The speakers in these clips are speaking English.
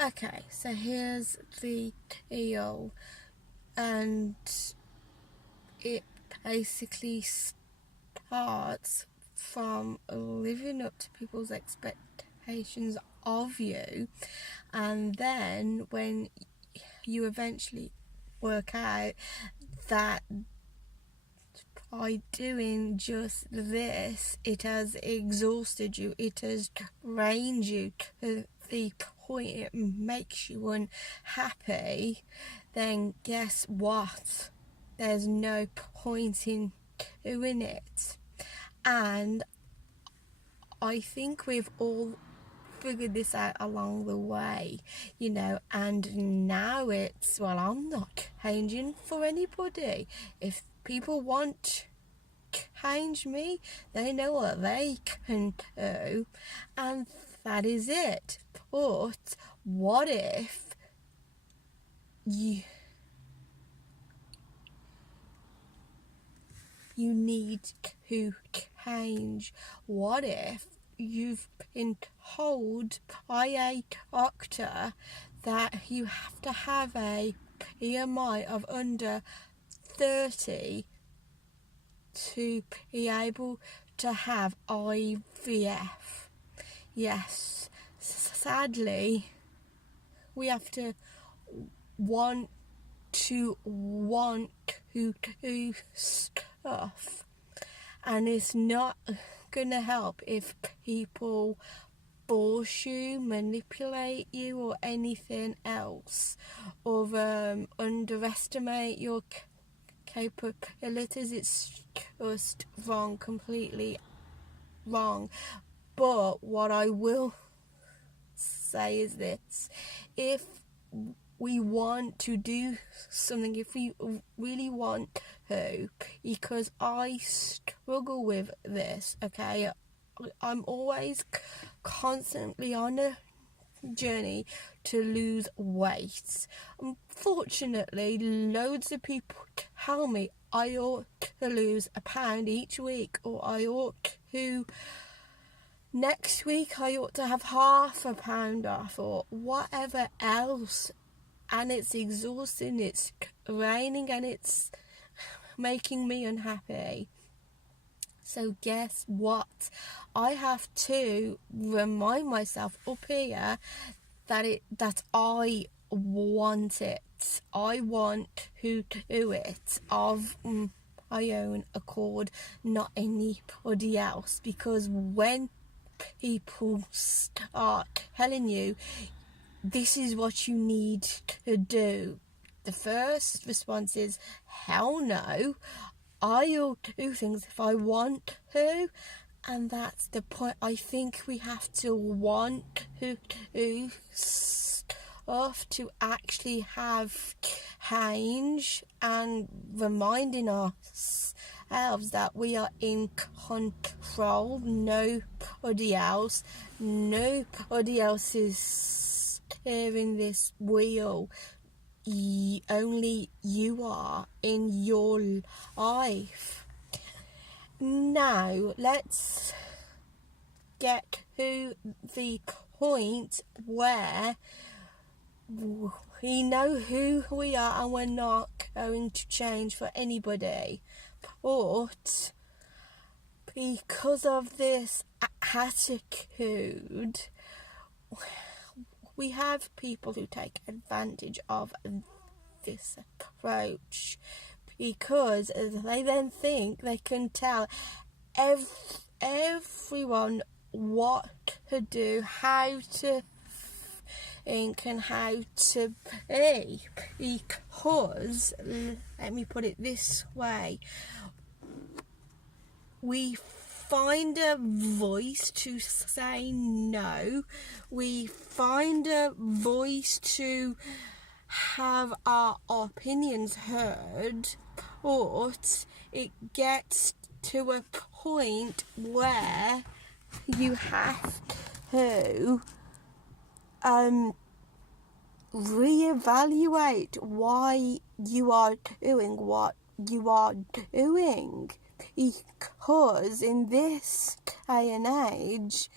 Okay, so here's the deal, and it basically starts from living up to people's expectations of you, and then when you eventually work out that by doing just this, it has exhausted you, it has drained you to the point it makes you unhappy, then guess what? There's no point in doing it. And I think we've all figured this out along the way, and now it's, well, I'm not changing for anybody. If people want to change me, they know what they can do, and that is it. But what if you need to change? What if you've been told by a doctor that you have to have a BMI of under 30 to be able to have IVF? Yes, sadly, we have to want to do stuff, and it's not gonna help if people force you, manipulate you, or anything else, or underestimate your capabilities. It's just wrong, completely wrong. But what I will say is this: if we want to do something, if we really want to, because I struggle with this, okay? I'm always constantly on a journey to lose weight. Unfortunately, loads of people tell me I ought to lose a pound each week, or I ought to, next week I ought to have half a pound off, or whatever else. And it's exhausting, it's draining, and it's making me unhappy. So guess what? I have to remind myself up here that I want it. I want to do it of my own accord, not anybody else. Because when people start telling you this is what you need to do, the first response is, hell no, I'll do things if I want to. And that's the point. I think we have to want to do stuff to actually have change, and reminding ourselves that we are in control. Nobody else is steering this wheel. Only you are in your life. Now let's get to the point where we know who we are and we're not going to change for anybody. But because of this attitude, we have people who take advantage of this approach, because they then think they can tell everyone what to do, how to think, and how to be. Because, let me put it this way, we find a voice to say no, we find a voice to have our opinions heard, but it gets to a point where you have to reevaluate why you are doing what you are doing. Because in this day and age,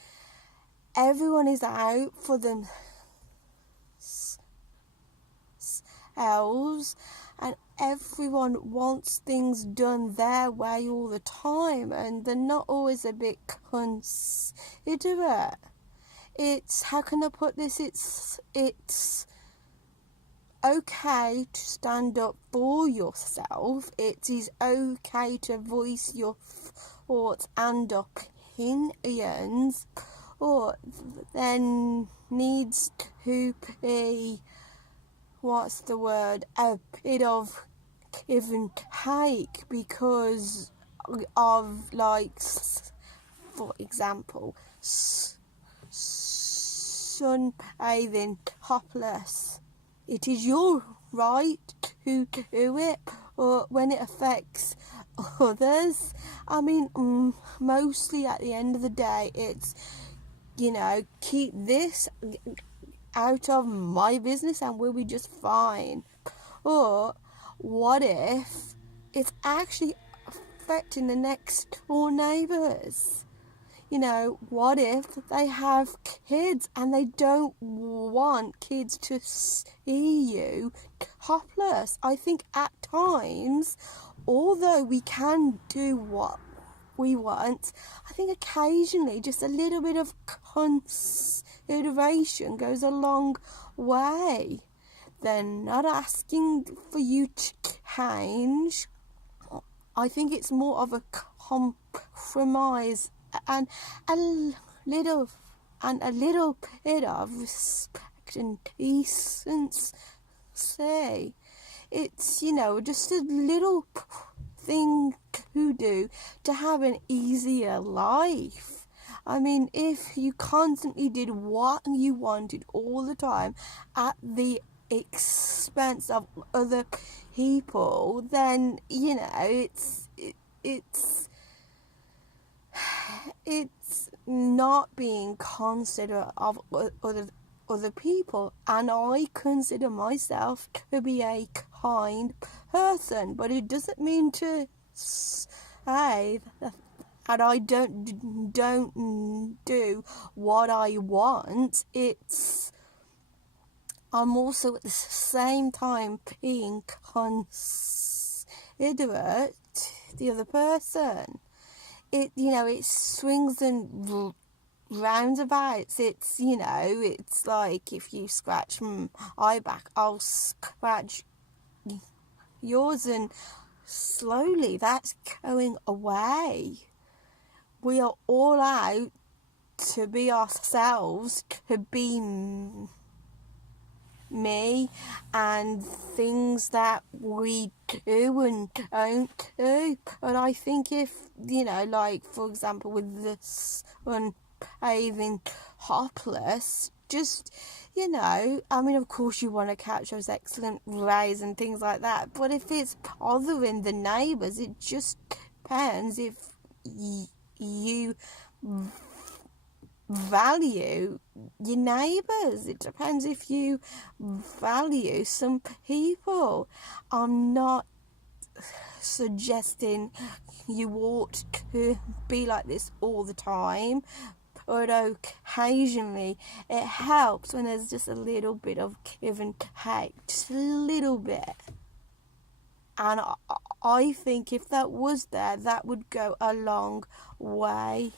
everyone is out for themselves, and everyone wants things done their way all the time, and they're not always a bit considerate. It's, how can I put this? It's okay to stand up for yourself. It is okay to voice your thoughts and opinions, or then needs to be, what's the word, a bit of give and take, because of, like, for example, sunbathing topless. It is your right to do it, or when it affects others. I mean, mostly at the end of the day, it's, keep this out of my business and we'll be just fine. Or what if it's actually affecting the next door neighbours? What if they have kids and they don't want kids to see you topless? I think at times, although we can do what we want, I think occasionally just a little bit of consideration goes a long way. They're not asking for you to change. I think it's more of a compromise and a little bit of respect and decency. It's, just a little thing to do to have an easier life. I mean, if you constantly did what you wanted all the time at the expense of other people, then, it's not being considerate of other people. And I consider myself to be a kind person, but it doesn't mean to say that I don't do what I want. It's, I'm also at the same time being considerate the other person. It swings and roundabouts. It's, it's like if you scratch my back, I'll scratch yours, and slowly that's going away. We are all out to be ourselves, to be me, and things that we do and don't do. But I think if, like, for example, with this unpaving topless, just, I mean, of course you want to catch those excellent rays and things like that, but if it's bothering the neighbours, it just depends if you value your neighbours. It depends if you value some people. I'm not suggesting you ought to be like this all the time, but occasionally it helps when there's just a little bit of give and take, just a little bit. And I think if that was there, that would go a long way.